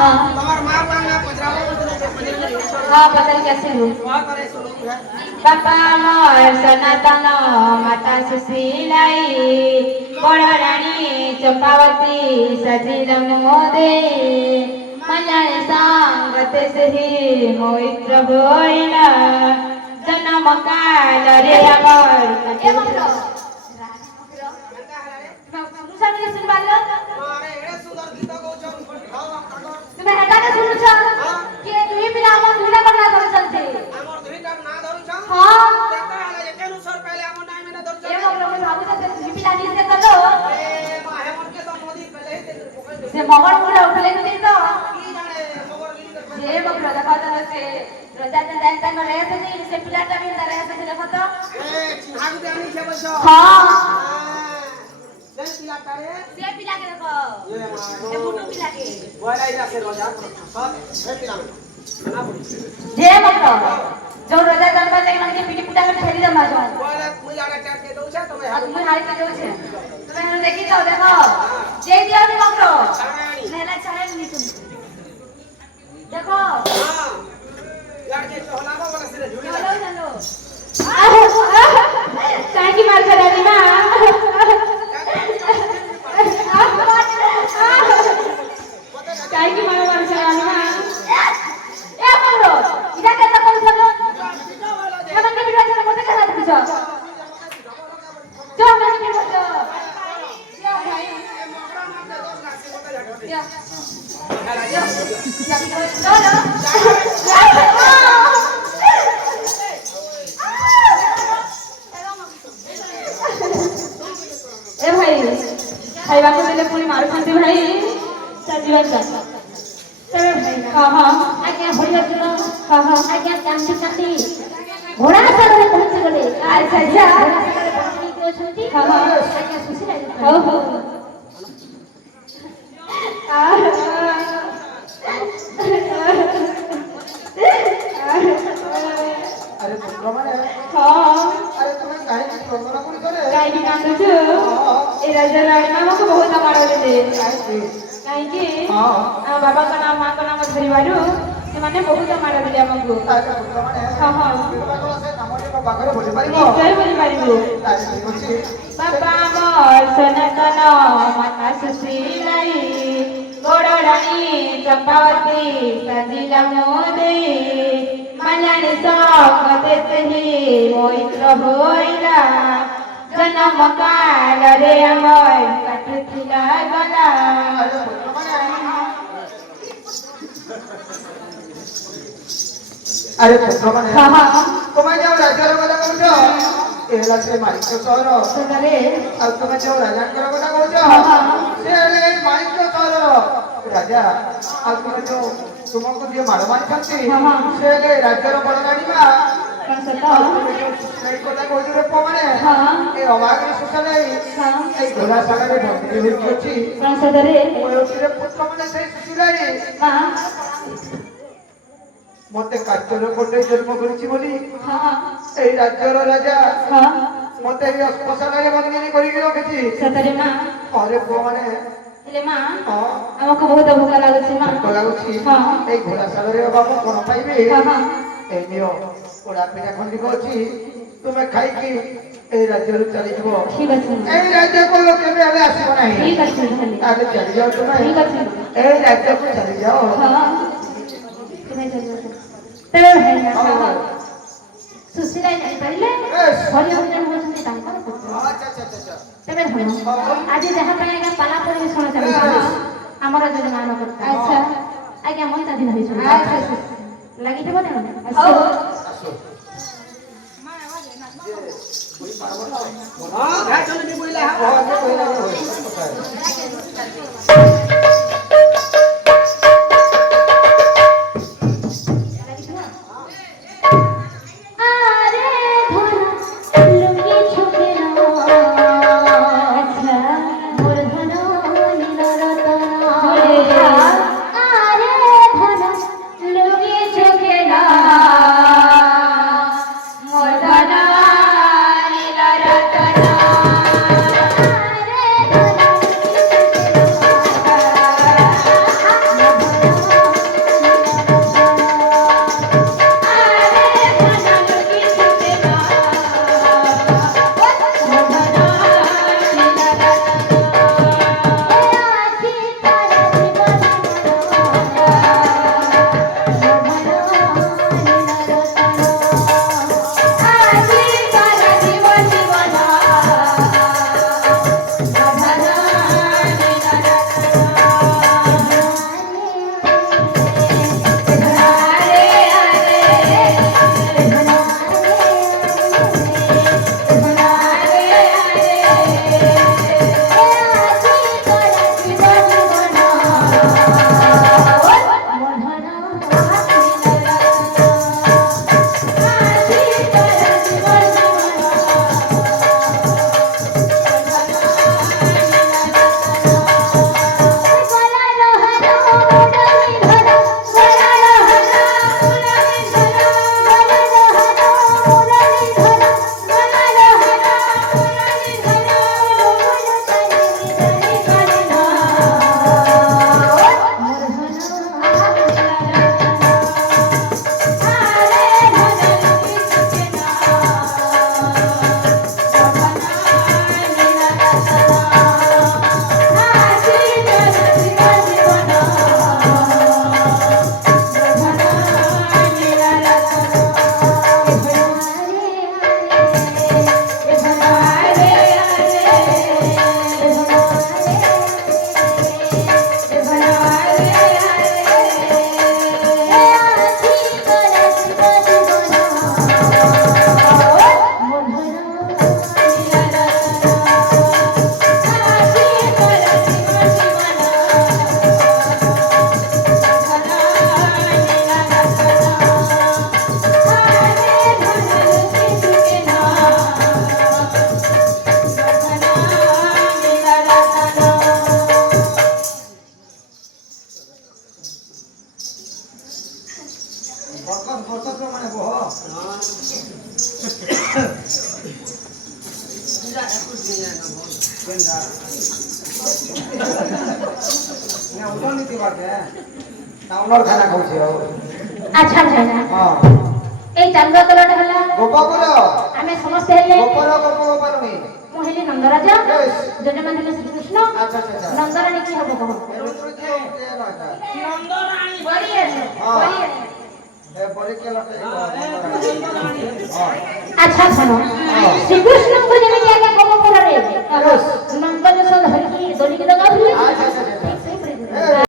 हाँ तुम्हार माँ बांगा पजराओ हाँ पता कैसे हो वहाँ करे सुनो है बापा मोर सनातन माता सुशीलाई बड़ रानी चंपावती सजिल मोदे मल्याण संगते सही मोहित्र होइला जन्म काल रे अमर मारे एड़े सुंदर गीत गौचन हाँ ताको तुम्हें हेटा के सुनु छ कि दुई पिला हम दुईटा बना धर चलते आमर दुईटा ना धरु छ हां देखा हला एके अनुसार पहले हम नाम में धरु छ ए मगलो में भाबु छ दुई पिला नी से कलो ए माहे मन के तो मोदी पहले ही तेरे पकड़ से मगर पूरा उठले नहीं तो की जाने मगर ली कर जे मगलो देखा तो से रोजा ते दान तन रहे से नहीं से पिलाटा भी रहे से देखो तो ए चिन्हा गुटे आनी छे बस हां जय पिला तारे से पिला के देखो ये मां ए बुटू पिला के बोला इरा से रोजा सब जय पिला ना बोली जे मगलो जो रोजा दान पर लेकिन के पिटी पुटा के ठेली दमा जो बोला मुई आड़ा टाट के दउ छ तमे आज मैं हारी के जो छे तुम्हें हम देखी तो देखो जे दियो भी मगलो साराणी नेला चाहे नहीं तुम देखो हां यार के चहलावा वाला से जुड़ी चलो चलो काहे की मार करानी मां काहे की मार करानी मां ए मगलो इदा के तो कौन छलो कमन के बिड़ा छलो मते करा दिछ जो मैं के बोलो या भाई या ए भाई खाइबा को देले पुनी मारू खांती भाई सजीवन जा चलो भाई हां हां आज्ञा होई गलो हां हां आज्ञा कांती कांती घोड़ा सर पहुंच गले अच्छा जा को छंती हां हां आज्ञा खुशी लागे हो हो अरे पुत्र माने हां अरे तुम्हें काहे की वंदना करी करे काहे की कांदु छु ए राजा रानी मामा को बहुत मारो दे काहे की हां आ बाबा का नाम मां का नाम धरिबारु से माने बहुत मारो दे हमको अरे पुत्र माने हां हां बाबा से नामटे को बागरे बोली पारिबो निश्चय बोली पारिबो अरे ठीक अछि बाबा मोर सनातन माता सुशीलाई बड़ रानी चंपावती सजिल मोदे मल्याण संगते सही मोहित्र होइला जन्म काल रे अमर कटथिला गला अरे पुत्र माने अरे पुत्र माने हां हां तुम्हें जो राजा रो गला करूछ एला से मालिक सहर सुनरे आ तुम्हें जो राजा रो गला करूछ हां हां से रे मालिक सहर राजा आ तुम्हें जो तुमको दिए मारो मारी छंती हां हां से रे राजा रो बड़ गाड़ीमा कौन सता नहीं कोता कोई रे पवने हां ए अवागरी सुसले हां ए घोड़ा सागरे ढोकी होई अछि कौन सदरे ओए रे पुत्र माने से सुसले हां मते काचर कोटे जन्म करिछि बोली हां এই রাজ্যর রাজা हां মতে এই অস্পশালারে বন্দিনী করি রখিছি सतरे मां আরে মানে এলে মা হ্যাঁ আমাকে বহুত ভোক লাগুছে মা লাগুছি হ্যাঁ এই ঘোড়া সাগরে বাবু কোন পাইবে হ্যাঁ হ্যাঁ এই নিও ওরা পিঠা খন্ডিক ଅଛି তুমি খাইকি এই রাজ্যରୁ চালিଯିବ ঠিক আছে এই রাজ্যକୁ কেবে ହେଲେ ଆସିବ ନାହିଁ ঠিক আছে তাহলে আগে চালি যাও তুমি ঠিক আছে এই রাজ্যକୁ চালি যাও হ্যাঁ তুমি চলে যাও তেরে ভাই না সুশীলাই নাই পাইলে হরি অভিযান হচ্ছেন তাঙ্কর পুত্র আচ্ছা আচ্ছা আচ্ছা তেবে ধরো আজ যাহা পাই আজ্ঞা পালা পরিবেশন চালিছে আমার যোজনা ন করতে আচ্ছা আজ্ঞা মন তা দিন হইছে আচ্ছা লাগি দেব না আচ্ছা हां घाट चली बोइला हां बोइला मोर धन नील रतन উদনীতি বাদে টাউনর খানা খাଉଛି ଆଉ আচ্ছা ভাইনা ହଁ এই চান্দ তলটা হলা ଗୋପାପୁର ଆମେ ସମସ୍ତେ ହେଲେ ଗୋପାରୁଣି ମୁଁ ହେଲି ନନ୍ଦରାଜା Yes. ଜଣେ ମାନେ ଶ୍ରୀକୃଷ୍ଣ ଆଚ୍ଛା ଆଚ୍ଛା ଆଚ୍ଛା ନନ୍ଦରାଣୀ କି ହବ କହ ଆଚ୍ଛା ଶୁଣ ଶ୍ରୀକୃଷ୍ଣଙ୍କୁ ଯେମିତି ଆଜ୍ଞା ଗୋପପୁରରେ